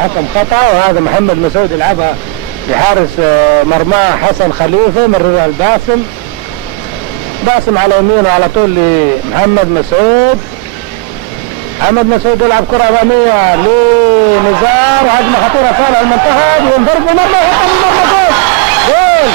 الحكم خطأ. وهذا محمد مسعود يلعبها بحارس مرماه حسن خليفة من رضا الباسم. باسم على يمينه على طول لمحمد مسعود. محمد مسعود يلعب كرة أمامية لنزار، هجمة خطيرة صالح المنتخب وينضرب بمرمى ويحط المرمى جول.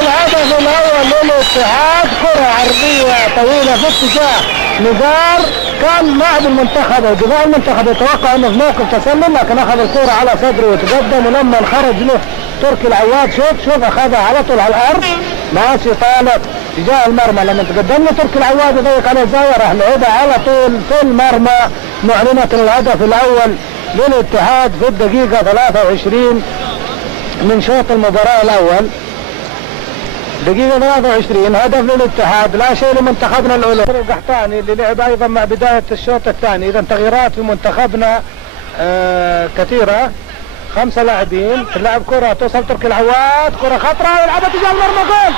الهدف الأول للاتحاد، كرة عرضية طويلة في اتجاه نزار، كان لاعب المنتخب او دفاع المنتخب يتوقع انه في موقف تسلل، لكن اخذ الكرة على صدره وتقدم، ولما خرج له تركي العواد شوف اخذها على طول على الارض ماشي طالع تجاه المرمى. لما تقدم له تركي العواد يضيق على الزاوية راح لعبها على طول في المرمى، معلنة الهدف الاول للاتحاد في الدقيقة 23 من شوط المباراة الاول. دقيقة 23 هدف للاتحاد، لا شيء لمنتخبنا الاولى. القحطاني اللي لعب ايضا مع بداية الشوط الثاني. اذا تغييرات في منتخبنا كثيرة، 5 لاعبين. تلعب كرة توصل تركي العواد، كرة خطرة يلعبها تجاه المرمى، جول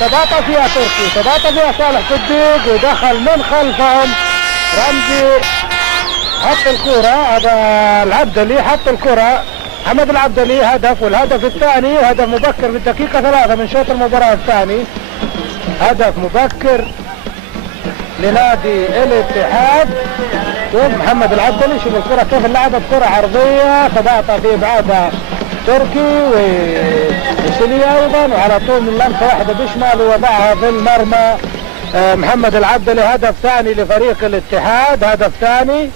تباطأ فيها تركي، تباطأ فيها صالح صديق ودخل من خلفهم رمزي، حط الكرة. هذا العبدلي حط الكرة، حمد العبدلي هدف. والهدف الثاني هدف مبكر في الدقيقة 3 من شوط المباراة الثاني، هدف مبكر لنادي الاتحاد. شوف محمد العبدلي، شوف الكرة كيف لعبت، كرة عرضية تباطأ في ابعادها تركي وسيليا ايضا، وعلى طول من لمسة واحدة بشماله وضعها في المرمى محمد العبدلي. هدف ثاني لفريق الاتحاد، هدف ثاني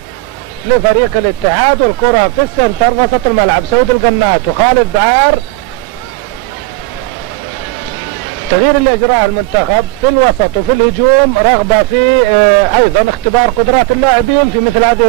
لفريق الاتحاد. والكرة في السنتر وسط الملعب، سعود القنات وخالد دعار. التغيير اللي اجراه المنتخب في الوسط وفي الهجوم رغبة في ايضا اختبار قدرات اللاعبين في مثل هذه